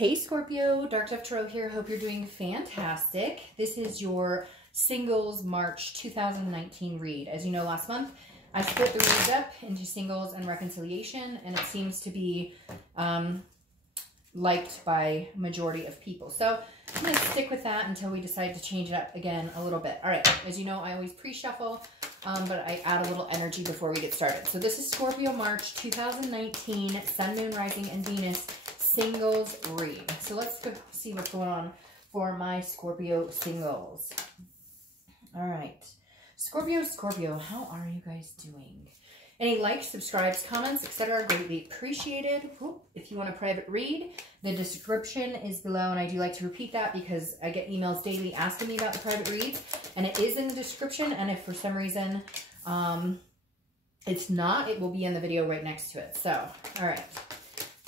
Hey Scorpio, Dark Dove Tarot here. Hope you're doing fantastic. This is your singles March 2019 read. As you know, last month I split the reads up into singles and reconciliation, and it seems to be liked by majority of people. So I'm going to stick with that until we decide to change it up again a little bit. All right, as you know, I always pre-shuffle, but I add a little energy before we get started. So this is Scorpio March 2019, Sun, Moon, Rising, and Venus singles read. So let's see what's going on for my Scorpio singles. All right. Scorpio, how are you guys doing? Any likes, subscribes, comments, etc. greatly appreciated. If you want a private read, the description is below, and I do like to repeat that because I get emails daily asking me about the private reads, and it is in the description, and if for some reason it's not, it will be in the video right next to it. So, all right.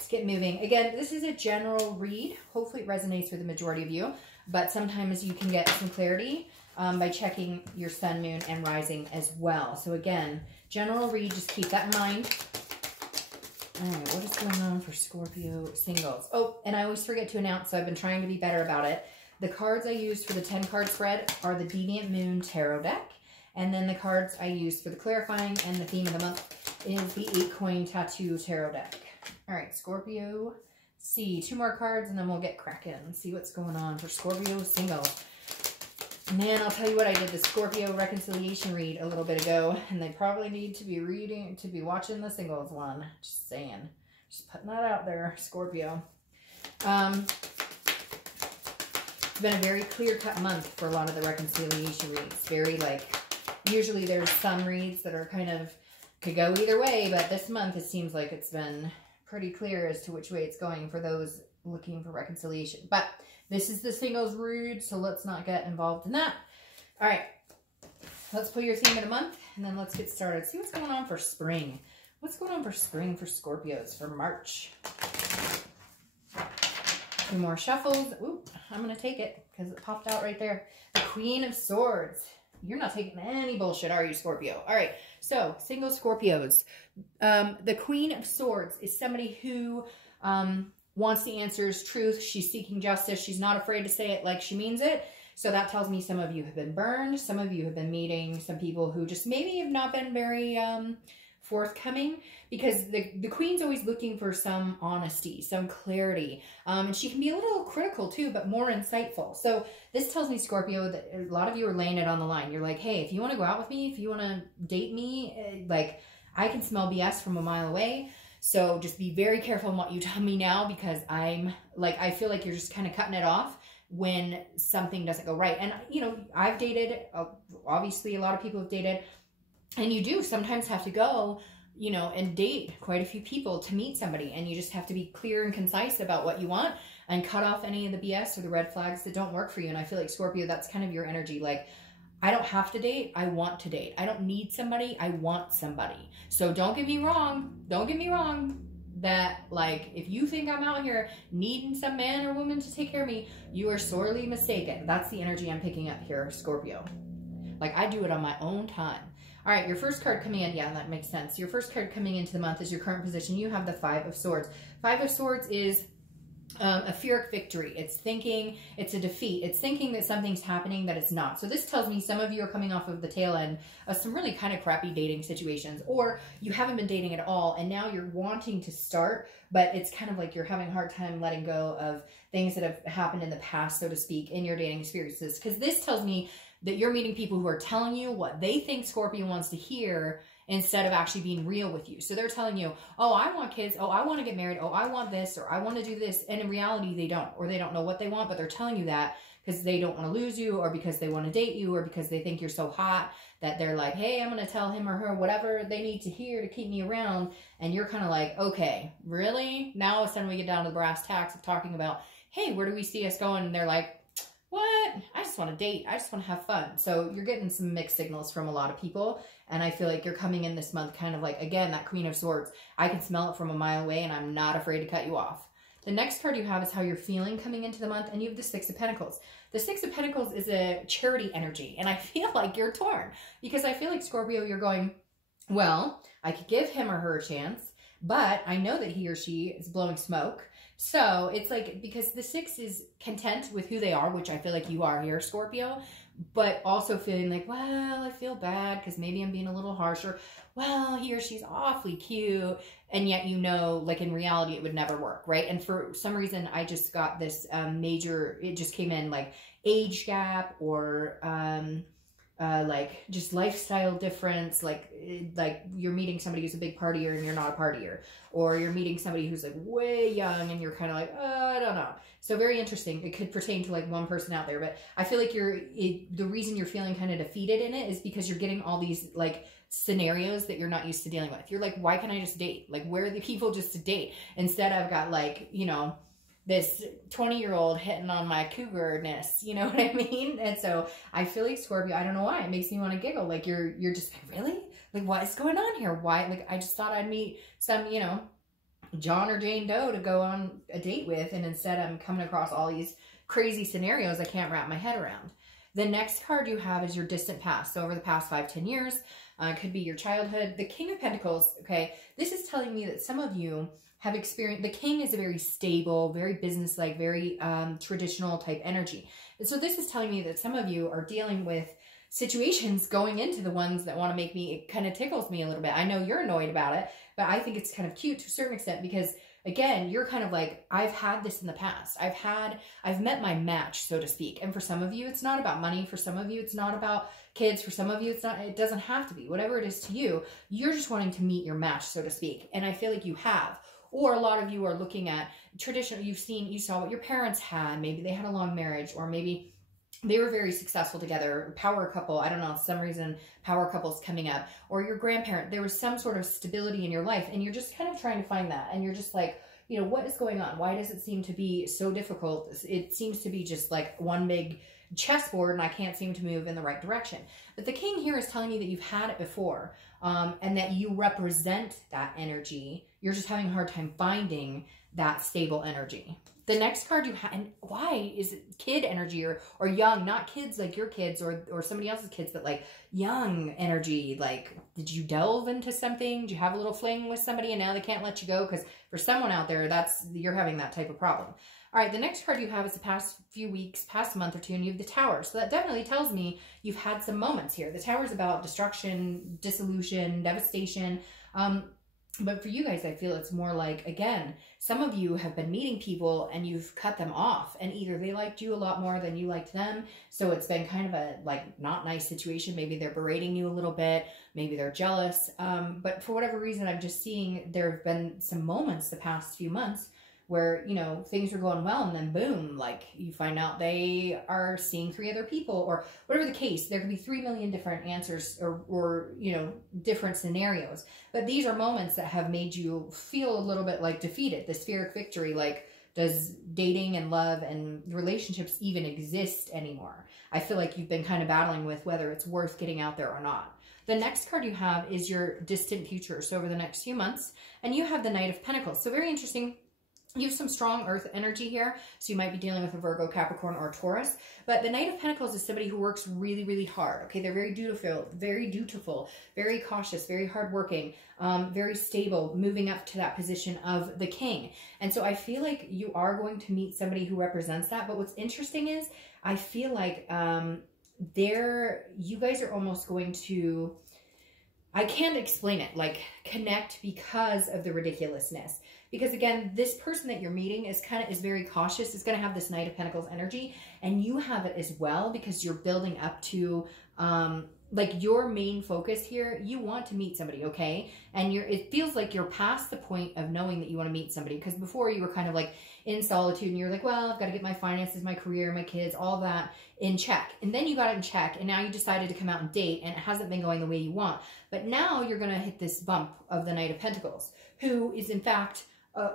Get moving. Again, this is a general read. Hopefully it resonates with the majority of you, but sometimes you can get some clarity by checking your sun, moon, and rising as well. So again, general read, just keep that in mind. All right, what is going on for Scorpio singles? Oh, and I always forget to announce, so I've been trying to be better about it. The cards I used for the 10-card spread are the Deviant Moon Tarot deck, and then the cards I used for the clarifying and the theme of the month is the 8-coin tattoo tarot deck. All right, Scorpio, see 2 more cards and then we'll get cracking and see what's going on for Scorpio singles. Man, I'll tell you what, I did the Scorpio reconciliation read a little bit ago, and they probably need to be watching the singles one. Just saying. Just putting that out there, Scorpio. It's been a very clear-cut month for a lot of the reconciliation reads. Very, like, usually there's some reads that are kind of, could go either way, but this month it seems like it's been pretty clear as to which way it's going for those looking for reconciliation. But this is the singles read, so let's not get involved in that. All right, let's pull your theme of the month, and then let's get started. See what's going on for spring. What's going on for spring for Scorpios for March? 2 more shuffles. Ooh, I'm going to take it because it popped out right there. The Queen of Swords. You're not taking any bullshit, are you, Scorpio? All right, so single Scorpios. The Queen of Swords is somebody who wants the answers, truth. She's seeking justice. She's not afraid to say it like she means it. So that tells me some of you have been burned. Some of you have been meeting some people who just maybe have not been very forthcoming, because the Queen's always looking for some honesty, some clarity. And she can be a little critical too, but more insightful. So this tells me, Scorpio, that a lot of you are laying it on the line. You're like, hey, if you want to go out with me, if you want to date me, like, I can smell BS from a mile away. So just be very careful in what you tell me now, because I'm like, I feel like you're just kind of cutting it off when something doesn't go right. And, you know, I've dated, obviously a lot of people have dated, and you do sometimes have to go, you know, and date quite a few people to meet somebody. And you just have to be clear and concise about what you want and cut off any of the BS or the red flags that don't work for you. And I feel like, Scorpio, that's kind of your energy. Like, I don't have to date. I want to date. I don't need somebody. I want somebody. So don't get me wrong. Don't get me wrong that, like, if you think I'm out here needing some man or woman to take care of me, you are sorely mistaken. That's the energy I'm picking up here, Scorpio. Like, I do it on my own time. All right, your first card coming in, yeah, that makes sense. Your first card coming into the month is your current position. You have the 5 of Swords. 5 of Swords is a Pyrrhic victory. It's thinking it's a defeat. It's thinking that something's happening that it's not. So this tells me some of you are coming off of the tail end of some really kind of crappy dating situations, or you haven't been dating at all, and now you're wanting to start, but it's kind of like you're having a hard time letting go of things that have happened in the past, so to speak, in your dating experiences. Because this tells me that you're meeting people who are telling you what they think Scorpio wants to hear instead of actually being real with you. So they're telling you, oh, I want kids. Oh, I want to get married. Oh, I want this, or I want to do this. And in reality, they don't, or they don't know what they want, but they're telling you that because they don't want to lose you, or because they want to date you, or because they think you're so hot that they're like, hey, I'm going to tell him or her whatever they need to hear to keep me around. And you're kind of like, okay, really? Now all of a sudden we get down to the brass tacks of talking about, hey, where do we see us going? And they're like, what? I just want to date. I just want to have fun. So you're getting some mixed signals from a lot of people. And I feel like you're coming in this month kind of like, again, that Queen of Swords. I can smell it from a mile away, and I'm not afraid to cut you off. The next card you have is how you're feeling coming into the month, and you have the 6 of Pentacles. The 6 of Pentacles is a charity energy, and I feel like you're torn, because I feel like, Scorpio, you're going, well, I could give him or her a chance, but I know that he or she is blowing smoke. So it's like, because the 6 is content with who they are, which I feel like you are here, Scorpio, but also feeling like, well, I feel bad because maybe I'm being a little harsher. Well, he or she's awfully cute. And yet, you know, like in reality, it would never work, right? And for some reason, I just got this major, it just came in like age gap or like just lifestyle difference, like you're meeting somebody who's a big partier and you're not a partier, or you're meeting somebody who's like way young and you're kind of like, I don't know. So very interesting. It could pertain to like one person out there, but I feel like the reason you're feeling kind of defeated in it is because you're getting all these like scenarios that you're not used to dealing with. You're like, why can't I just date? Like, where are the people just to date? Instead, I've got like, you know, this 20-year-old hitting on my cougarness, you know what I mean? And so I feel like Scorpio, I don't know why, it makes me want to giggle. Like you're just like, really? Like, what is going on here? Why? Like, I just thought I'd meet some, you know, John or Jane Doe to go on a date with, and instead I'm coming across all these crazy scenarios I can't wrap my head around. The next card you have is your distant past. So over the past 5-10 years, could be your childhood. The King of Pentacles, okay, this is telling me that some of you have experienced, the King is a very stable, very business-like, very traditional type energy. And so this is telling me that some of you are dealing with situations going into the ones that want to make me, it kind of tickles me a little bit. I know you're annoyed about it, but I think it's kind of cute to a certain extent because, again, you're kind of like, I've had this in the past. I've met my match, so to speak. And for some of you, it's not about money. For some of you, it's not about kids. For some of you, it doesn't have to be. Whatever it is to you, you're just wanting to meet your match, so to speak. And I feel like you have. Or a lot of you are looking at traditional, you saw what your parents had. Maybe they had a long marriage, or maybe they were very successful together. Power couple, I don't know, for some reason, power couple's coming up. Or your grandparent, there was some sort of stability in your life, and you're just kind of trying to find that. And you're just like, you know, what is going on? Why does it seem to be so difficult? It seems to be just like one big chessboard, and I can't seem to move in the right direction. But the King here is telling me that you've had it before, and that you represent that energy. You're just having a hard time finding that stable energy. The next card you have, and why is it kid energy or young, not kids like your kids or somebody else's kids, but like young energy. Like, did you delve into something? Did you have a little fling with somebody and now they can't let you go? Because for someone out there, you're having that type of problem. All right, the next card you have is the past few weeks, past month or two, and you have the Tower. So that definitely tells me you've had some moments here. The Tower is about destruction, dissolution, devastation. But for you guys, I feel it's more like, again, some of you have been meeting people and you've cut them off, and either they liked you a lot more than you liked them. So it's been kind of a like not nice situation. Maybe they're berating you a little bit. Maybe they're jealous. But for whatever reason, I'm just seeing there have been some moments the past few months where, you know, things are going well, and then boom, like you find out they are seeing 3 other people, or whatever the case. There could be 3 million different answers or you know, different scenarios. But these are moments that have made you feel a little bit like defeated, the spheric victory. Like, does dating and love and relationships even exist anymore? I feel like you've been kind of battling with whether it's worth getting out there or not. The next card you have is your distant future. So over the next few months, and you have the Knight of Pentacles. So very interesting. You have some strong earth energy here, so you might be dealing with a Virgo, Capricorn, or Taurus. But the Knight of Pentacles is somebody who works really, really hard. Okay, they're very dutiful, very cautious, very hardworking, very stable, moving up to that position of the King. And so I feel like you are going to meet somebody who represents that. But what's interesting is I feel like you guys are almost going to, I can't explain it, like connect because of the ridiculousness. Because again, this person that you're meeting is very cautious. It's going to have this Knight of Pentacles energy, and you have it as well because you're building up to like your main focus here. You want to meet somebody, okay? And it feels like you're past the point of knowing that you want to meet somebody, because before you were kind of like in solitude and you're like, well, I've got to get my finances, my career, my kids, all that in check. And then you got it in check, and now you decided to come out and date, and it hasn't been going the way you want. But now you're going to hit this bump of the Knight of Pentacles, who is in fact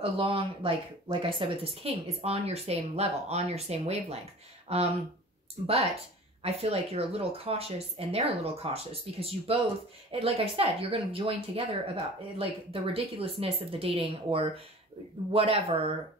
along, like I said with this King, is on your same level, on your same wavelength. But I feel like you're a little cautious and they're a little cautious because you both, like I said, you're going to join together about like the ridiculousness of the dating or whatever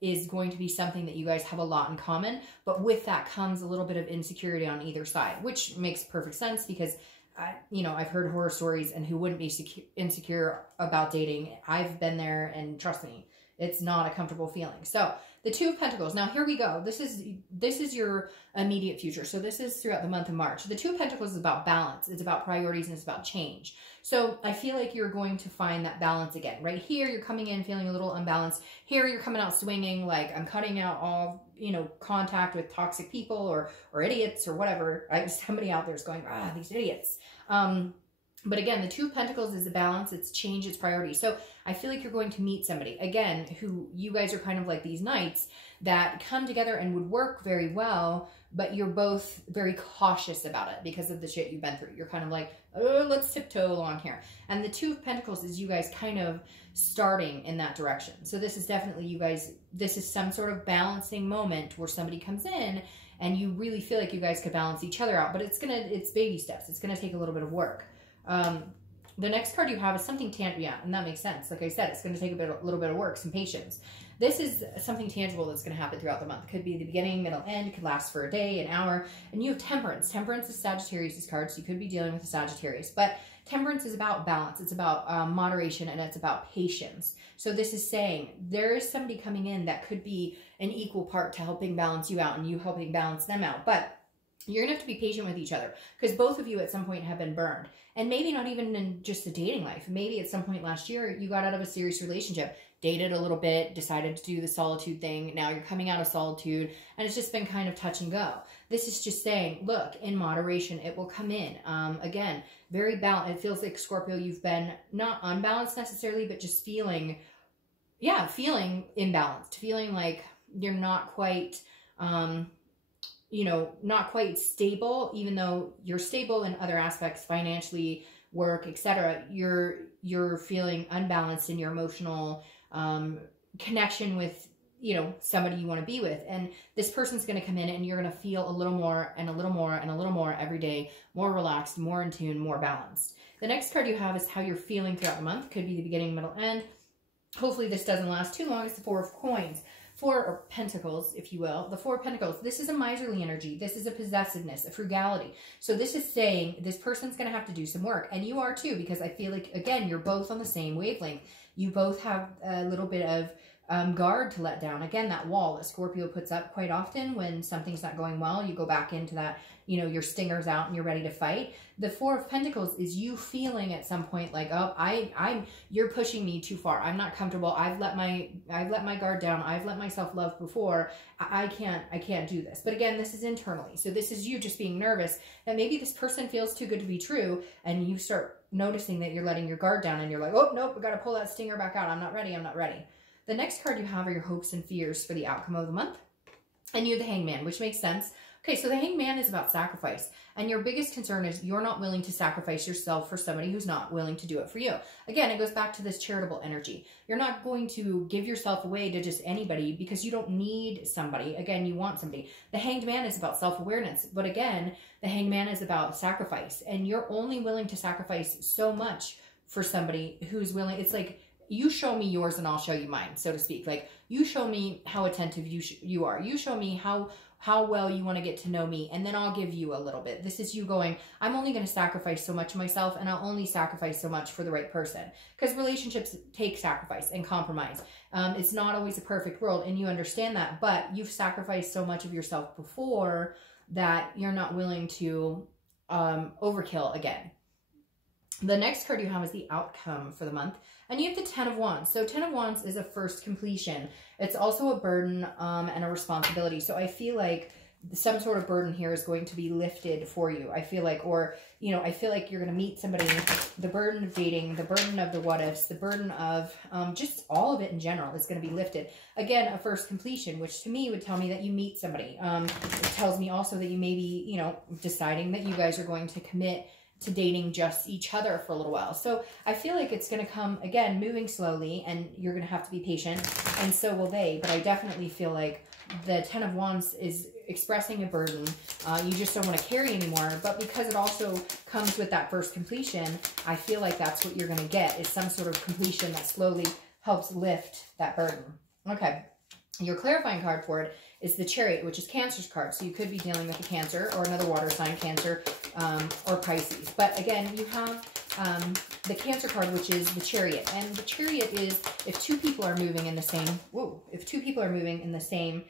is going to be something that you guys have a lot in common. But with that comes a little bit of insecurity on either side, which makes perfect sense because I've heard horror stories, and who wouldn't be insecure about dating? I've been there, and trust me, It's not a comfortable feeling. So the Two of Pentacles. Now here we go. This is your immediate future. So this is throughout the month of March. The Two of Pentacles is about balance. It's about priorities and it's about change. So I feel like you're going to find that balance again. Right here, you're coming in feeling a little unbalanced. Here, you're coming out swinging, like I'm cutting out all, you know, contact with toxic people or idiots or whatever. Somebody out there is going, these idiots. But again, the Two of Pentacles is a balance. It's change, it's priority. So I feel like you're going to meet somebody, again, who you guys are kind of like these knights that come together and would work very well, but you're both very cautious about it because of the shit you've been through. You're kind of like, oh, let's tiptoe along here. And the Two of Pentacles is you guys kind of starting in that direction. So this is definitely you guys, this is some sort of balancing moment where somebody comes in and you really feel like you guys could balance each other out, but it's baby steps. It's going to take a little bit of work. The next card you have is something tangible. Yeah, and that makes sense. Like I said, it's going to take a little bit of work, some patience. This is something tangible that's going to happen throughout the month. It could be the beginning, middle, end. It could last for a day, an hour. And you have Temperance. Temperance is Sagittarius' card, so you could be dealing with a Sagittarius. But Temperance is about balance. It's about moderation, and it's about patience. So this is saying there is somebody coming in that could be an equal part to helping balance you out and you helping balance them out. But you're going to have to be patient with each other because both of you at some point have been burned. And maybe not even in just the dating life. Maybe at some point last year, you got out of a serious relationship, dated a little bit, decided to do the solitude thing. Now you're coming out of solitude and it's just been kind of touch and go. This is just saying, look, in moderation, it will come in. Again, very balanced. It feels like, Scorpio, you've been not unbalanced necessarily, but just feeling imbalanced, feeling like you're not quite, you know, not quite stable, even though you're stable in other aspects, financially, work, etc. You're feeling unbalanced in your emotional connection with, you know, somebody you want to be with. And this person's going to come in and you're going to feel a little more and a little more and a little more every day, more relaxed, more in tune, more balanced. The next card you have is how you're feeling throughout the month. Could be the beginning, middle, end. Hopefully this doesn't last too long. It's the Four of Coins. Four of Pentacles, if you will. The Four of Pentacles. This is a miserly energy. This is a possessiveness, a frugality. So this is saying this person's going to have to do some work. And you are too, because I feel like, again, you're both on the same wavelength. You both have a little bit of guard to let down. Again, that wall that Scorpio puts up quite often when something's not going well. You go back into that, you know, your stinger's out and you're ready to fight. The Four of Pentacles is you feeling at some point like, oh, you're pushing me too far. I'm not comfortable. I've let my guard down. I've let myself love before. I can't do this. But again, this is internally. So this is you just being nervous that maybe this person feels too good to be true. And you start noticing that you're letting your guard down and you're like, oh, nope, we got to pull that stinger back out. I'm not ready. I'm not ready. The next card you have are your hopes and fears for the outcome of the month. And you're the Hangman, which makes sense. Okay, so the Hangman is about sacrifice. And your biggest concern is you're not willing to sacrifice yourself for somebody who's not willing to do it for you. Again, it goes back to this charitable energy. You're not going to give yourself away to just anybody because you don't need somebody. Again, you want somebody. The Hanged Man is about self-awareness. But again, the Hangman is about sacrifice. And you're only willing to sacrifice so much for somebody who's willing. It's like, you show me yours and I'll show you mine, so to speak. Like, you show me how attentive you are. You show me how well you want to get to know me, and then I'll give you a little bit. This is you going, I'm only going to sacrifice so much of myself, and I'll only sacrifice so much for the right person. Because relationships take sacrifice and compromise. It's not always a perfect world, and you understand that, but you've sacrificed so much of yourself before that you're not willing to overkill again. The next card you have is the outcome for the month. And you have the Ten of Wands. So Ten of Wands is a first completion. It's also a burden and a responsibility. So I feel like some sort of burden here is going to be lifted for you. I feel like, or, you know, I feel like you're going to meet somebody, the burden of dating, the burden of the what ifs, the burden of just all of it in general is going to be lifted. Again, a first completion, which to me would tell me that you meet somebody. It tells me also that you may be, you know, deciding that you guys are going to commit to dating just each other for a little while. So I feel like it's going to come, again, moving slowly, and you're going to have to be patient, and so will they. But I definitely feel like the Ten of Wands is expressing a burden. You just don't want to carry anymore. But because it also comes with that first completion, I feel like that's what you're going to get, is some sort of completion that slowly helps lift that burden. Okay. Your clarifying card for it is the Chariot, which is Cancer's card. So you could be dealing with a Cancer or another water sign, Cancer, or Pisces. But again, you have the Cancer card, which is the Chariot. And the Chariot is if two people are moving in the same, if two people are moving in the same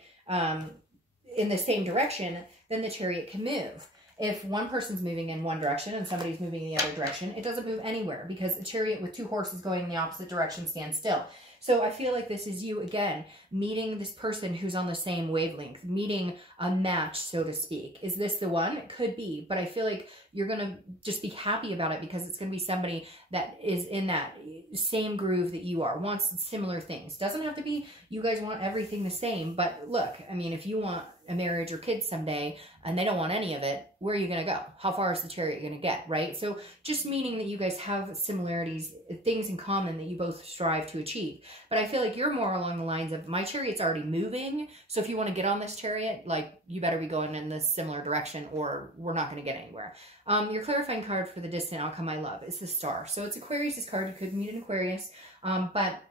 direction, then the Chariot can move. If one person's moving in one direction and somebody's moving in the other direction, it doesn't move anywhere because a chariot with two horses going in the opposite direction stands still. So I feel like this is you, again, meeting this person who's on the same wavelength, meeting a match, so to speak. Is this the one? It could be, but I feel like you're going to just be happy about it because it's going to be somebody that is in that same groove that you are, wants similar things. Doesn't have to be you guys want everything the same, but look, I mean, if you want a marriage or kids someday and they don't want any of it, where are you going to go? How far is the Chariot going to get, right? So just meaning that you guys have similarities, things in common that you both strive to achieve. But I feel like you're more along the lines of my Chariot's already moving. So if you want to get on this Chariot, like you better be going in this similar direction or we're not going to get anywhere. Your clarifying card for the distant outcome I love is the Star. So it's Aquarius's card. You could meet an Aquarius, but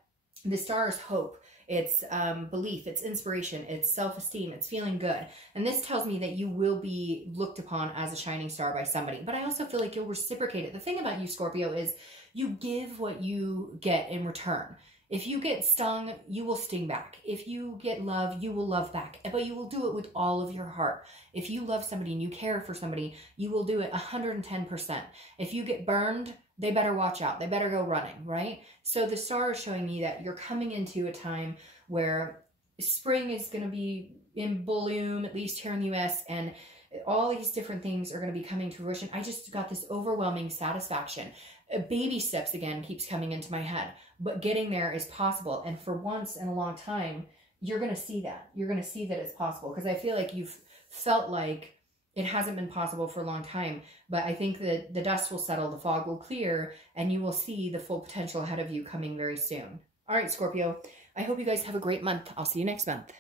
the Star is hope. It's belief, it's inspiration, it's self-esteem, it's feeling good. And this tells me that you will be looked upon as a shining star by somebody. But I also feel like you'll reciprocate it. The thing about you, Scorpio, is you give what you get in return. If you get stung, you will sting back. If you get love, you will love back. But you will do it with all of your heart. If you love somebody and you care for somebody, you will do it 110%. If you get burned, they better watch out. They better go running, right? So the Star is showing me that you're coming into a time where spring is going to be in bloom, at least here in the US, and all these different things are going to be coming to fruition. I just got this overwhelming satisfaction. Baby steps, again, keeps coming into my head, but getting there is possible. And for once in a long time, you're going to see that. You're going to see that it's possible because I feel like you've felt like it hasn't been possible for a long time, but I think that the dust will settle, the fog will clear, and you will see the full potential ahead of you coming very soon. All right, Scorpio, I hope you guys have a great month. I'll see you next month.